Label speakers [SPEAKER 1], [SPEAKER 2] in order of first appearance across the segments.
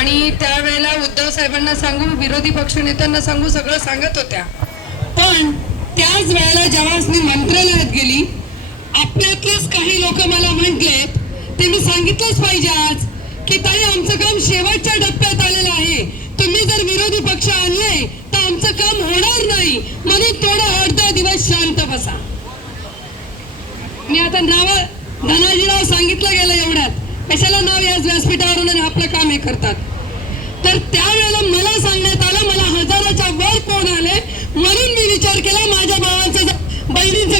[SPEAKER 1] आणि त्यावेळेला उद्धव साहेबांना सांगू विरोधी पक्षनेत्यांना सांगू सगळं सांगत होत्या. पण त्याच वेळेला जेव्हा मी मंत्रालयात गेली आपल्यातलेच काही लोक मला म्हटले ते मी सांगितलंच पाहिजे आज की ताई आमचं काम शेवटच्या टप्प्यात आलेलं आहे. तुम्ही जर विरोधी पक्ष आणले तर आमचं काम होणार नाही. म्हणून थोडं अर्धा दिवस शांत बसा. मी आता नाव धनाजीराव सांगितलं गेलं एवढ्यात. कशाला नाव याच व्यासपीठावरून आणि आपलं काम हे करतात? तर त्यावेळेला मला सांगण्यात आलं मला हजाराच्या वर फोन आले म्हणून मी विचार केला माझ्या भावांचं जर-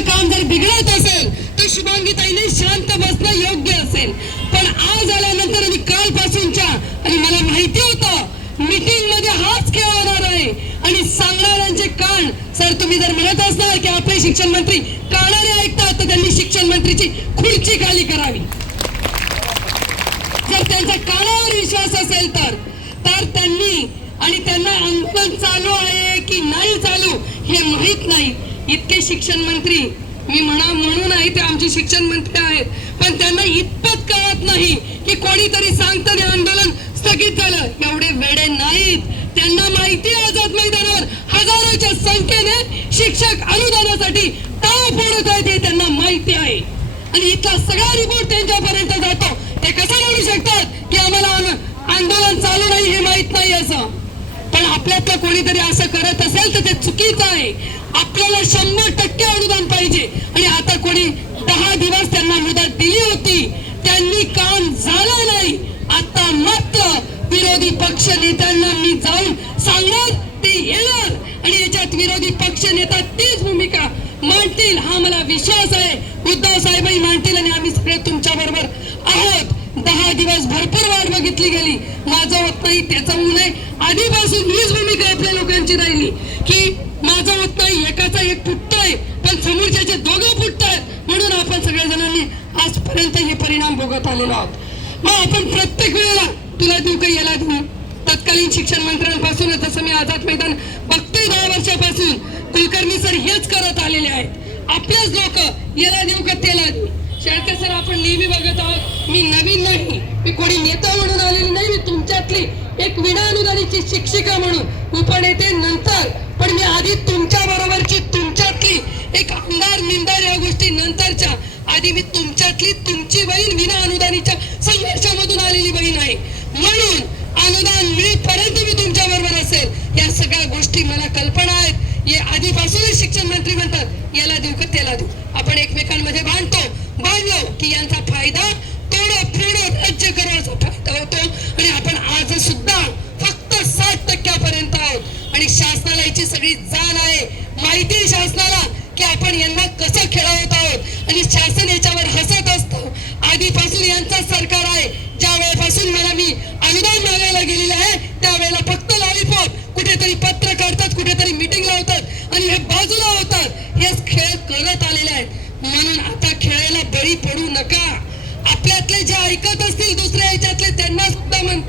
[SPEAKER 1] काम जर बिघडत असेल तर शुभांगी ताईने शांत बसणं योग्य असेल. पण आज आल्यानंतर आणि कालपासूनच्या आणि मला माहिती होतं मीटिंगमध्ये हाच खेळ होणार आहे. आणि सांगणाऱ्यांचे कान सर तुम्ही जर म्हणत असणार की आपले शिक्षण मंत्री कानाने ऐकतात तर त्यांनी शिक्षण मंत्रीची खुर्ची खाली करावी. जर त्यांचा कानावर विश्वास असेल तर तर त्यांनी आणि त्यांना आंदोलन चालू आहे की नाही चालू हे माहीत नाही. इतके शिक्षण मंत्री मी म्हणा म्हणून आहे ते आमचे शिक्षण मंत्री आहेत. पण त्यांना इतपत कळत नाही की कोणीतरी सांगतं आणि आंदोलन स्थगित झालं. एवढे वेडे नाहीत. त्यांना माहिती आझाद मैदानावर हजारोच्या संख्येने शिक्षक अनुदानासाठी टाळ फोडत आहेत हे त्यांना माहिती आहे. आणि इथला सगळा रिपोर्ट त्यांच्यापर्यंत जातो. ते कसं म्हणू शकतात? की आम्हाला आंदोलन चालू नाही हे माहीत नाही असं. पण आपल्यातलं कोणीतरी असं करत असेल तर ते चुकीचं आहे. आपल्याला शंभर टक्के अनुदान पाहिजे. आणि आता कोणी दहा दिवस त्यांना मुदत दिली होती त्यांनी काम झालं नाही. आता मात्र विरोधी पक्ष नेत्यांना मी जाऊन सांगणार ते येणार. आणि याच्यात विरोधी पक्ष नेता तीच भूमिका मांडतील हा मला विश्वास आहे. उद्धव साहेबही मांडतील आणि आम्ही सगळे तुमच्या बरोबर आहोत. दहा दिवस भरपूर घेतली गेली. माझा होत नाही त्याचा होऊ नये आधीपासून हीच भूमिका आपल्या लोकांची राहिली. की माझा होत नाही एकाचा एक फुटतोय पण समोरच्याचे दोघं फुटतायत म्हणून आपण सगळ्या जणांनी आजपर्यंत हे परिणाम भोगत आलेलो आहोत. मग आपण प्रत्येक वेळेला तुला देऊ का याला देऊ? तत्कालीन शिक्षण मंत्र्यांपासून जसं मी आझाद मैदान बघते दहा वर्षापासून कुलकर्णी सर हेच करत आलेले आहेत. आपलेच लोक याला देऊ का त्याला देऊ? शेळके सर आपण नेहमी बघत आहोत मी नवीन नाही. मी कोणी नेता म्हणून आलेली नाही मी तुमच्यातली एक विना अनुदानीची शिक्षिका म्हणून उपनेते नंतर. पण मी आधी तुमच्या बरोबरची तुमच्यातली एक आमदार निंदार या गोष्टी नंतरच्या. आधी मी तुमच्यातली तुमची बहीण विना अनुदानीच्या संघर्षामधून आलेली बहीण आहे. म्हणून अनुदान मिळेपर्यंत मी तुमच्या बरोबर असेल. या सगळ्या गोष्टी मला कल्पना आहेत. आधीपासूनच शिक्षण मंत्री म्हणतात याला देऊ का त्याला देऊ? आपण एक बांधलो की यांचा फायदा तोडो फोडो राज्य करण्याचा फायदा होतो. आणि आपण आज सुद्धा फक्त साठ टक्क्यापर्यंत आहोत. आणि शासनाला याची सगळी जाण आहे. माहिती शासनाला की आपण यांना कसं खेळवत आहोत. आणि शासन याच्यावर हसत असतं. आधीपासून यांचं सरकार आहे. ज्या वेळेपासून मला मी अनुदान मागायला गेलेलं आहे त्यावेळेला फक्त लॉलीपॉप कुठेतरी पत्र काढतात कुठेतरी मिटिंग लावतात आणि हे बाजूला होतात हेच खेळ करत आलेले आहेत म्हणून आता खेळायला बळी पडू नका आपल्यातले जे ऐकत असतील दुसऱ्या ह्याच्यातले त्यांना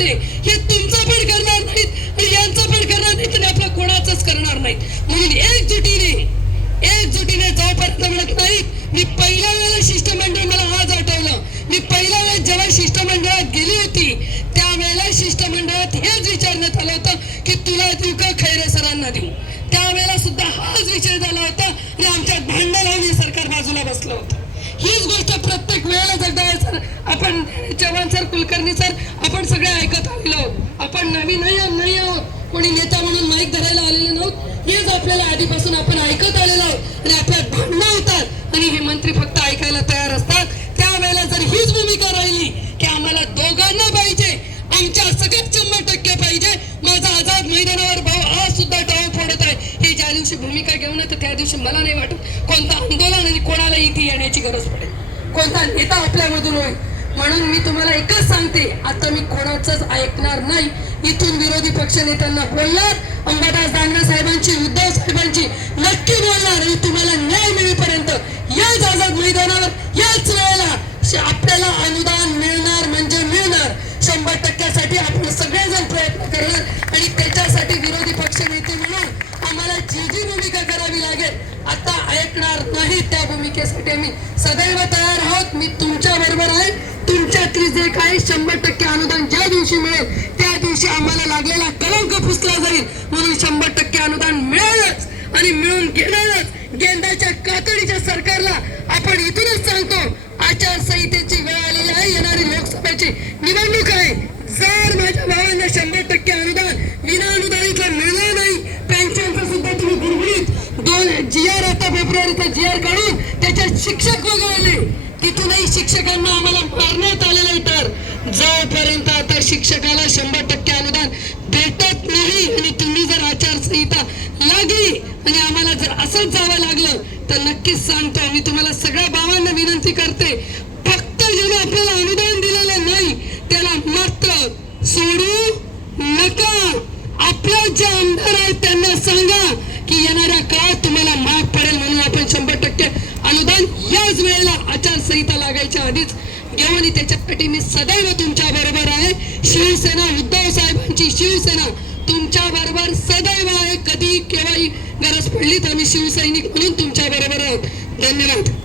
[SPEAKER 1] वाटते हे तुमचं पण करणार नाहीत यांचं पण करणार नाहीत आणि आपलं कोणाचंच करणार नाहीत. म्हणून एकजुटीने एकजुटीने जोपर्यंत म्हणत नाहीत मी पहिल्या वेळेला शिष्टमंडळ मला आज आठवलं. मी पहिल्या वेळेस जेव्हा शिष्टमंडळात गेली होती त्यावेळेला शिष्टमंडळात हेच विचारण्यात आलं होतं की तुला देऊ का खैरे सरांना देऊ? त्यावेळेला सुद्धा हाच विचार झाला होता आणि आमच्यात भांडण लावून सरकार बाजूला बसलं होतं. हीच प्रत्येक वेळेला जगदा सर आपण चव्हाण सर कुलकर्णी सर आपण सगळे ऐकत आलेलो आहोत. आपण नवीन नाही आहोत नाही आहोत. कोणी नेता म्हणून माईक धरायला आलेले नव्हत. हेच आपल्याला आधीपासून आपण ऐकत आलेलो आहोत. आणि आपल्यात भांडणं होतात. आणि हे मंत्री फक्त ऐकायला तयार असतात. त्यावेळेला जर हीच भूमिका राहिली की आम्हाला दोघांना पाहिजे आमच्या सगळ्यात शंभर टक्के पाहिजे माझा आझाद मैदानावर भाऊ आज सुद्धा टाळ फोडत आहे. हे ज्या दिवशी भूमिका घेऊन येतं त्या दिवशी मला नाही वाटत कोणतं आंदोलन आणि कोणाला इथे येण्याची गरज पडेल. कोणता नेता आपल्यामधून होईल म्हणून मी तुम्हाला एकच सांगते आता मी कोणाचंच ऐकणार नाही. इथून विरोधी पक्ष नेत्यांना बोलणार अंबादास दानवे साहेबांची उद्धव साहेबांची नक्की बोलणार आणि तुम्हाला न्याय मिळेपर्यंत याच आझाद मैदानावर याच वेळेला आपल्याला अनुदान मिळणार म्हणजे मिळणार. शंभर टक्क्यासाठी आपण सगळेजण प्रयत्न करणार आणि त्याच्यासाठी विरोधी पक्ष नेते म्हणून आम्हाला जी जी भूमिका करावी लागेल आता ऐकणार नाही त्या भूमिकेसाठी आम्ही. सदैव तयार आहोत. मी तुमच्या बरोबर आहे. तुमच्या जे काही शंभर टक्के अनुदान ज्या दिवशी मिळेल त्या दिवशी आम्हाला लागलेला कलंक पुसला जाईल. म्हणून शंभर टक्के अनुदान मिळेलच आणि मिळून घेणारच. गेंदाच्या कातडीच्या सरकारला आपण इथूनच सांगतो आचारसंहितेची वेळ आलेली आहे. येणारी लोकसभा निवडणूक आहे जर माझ्या भावांना शंभर टक्के अनुदान विना अनुदानितलं मिळणार नाही पेन्शनचं सुद्धा तुम्ही गुरगुरीत दोन जी आर आता फेब्रुवारीचा जी आर काढून त्याच्यात शिक्षक वगळले. तिथूनही शिक्षकांना आम्हाला मारण्यात आलेलं तर. जोपर्यंत आता शिक्षकाला शंभर टक्के अनुदान भेटत नाही आणि तुम्ही जर आचारसंहिता लागली आणि आम्हाला जर असंच जावं लागलं तर नक्कीच सांगतो मी तुम्हाला सगळ्या भावांना विनंती करते फक्त ज्याने आपल्याला अनुदान दिलेलं नाही त्याला मात्र सोडू नका. आपल्या जे आमदार आहेत त्यांना सांगा की येणाऱ्या काळात तुम्हाला माफ पडेल म्हणून आपण शंभर टक्के अनुदान याच वेळेला आचारसंहिता लागायच्या आधीच घेऊ आणि त्याच्यासाठी मी सदैव तुमच्या बरोबर आहे. शिवसेना उद्धव साहेबांची शिवसेना तुमच्या बरोबर सदैव आहे. कधी केव्हाही गरज पडली तर आम्ही शिवसैनिक म्हणून तुमच्या बरोबर आहोत. धन्यवाद.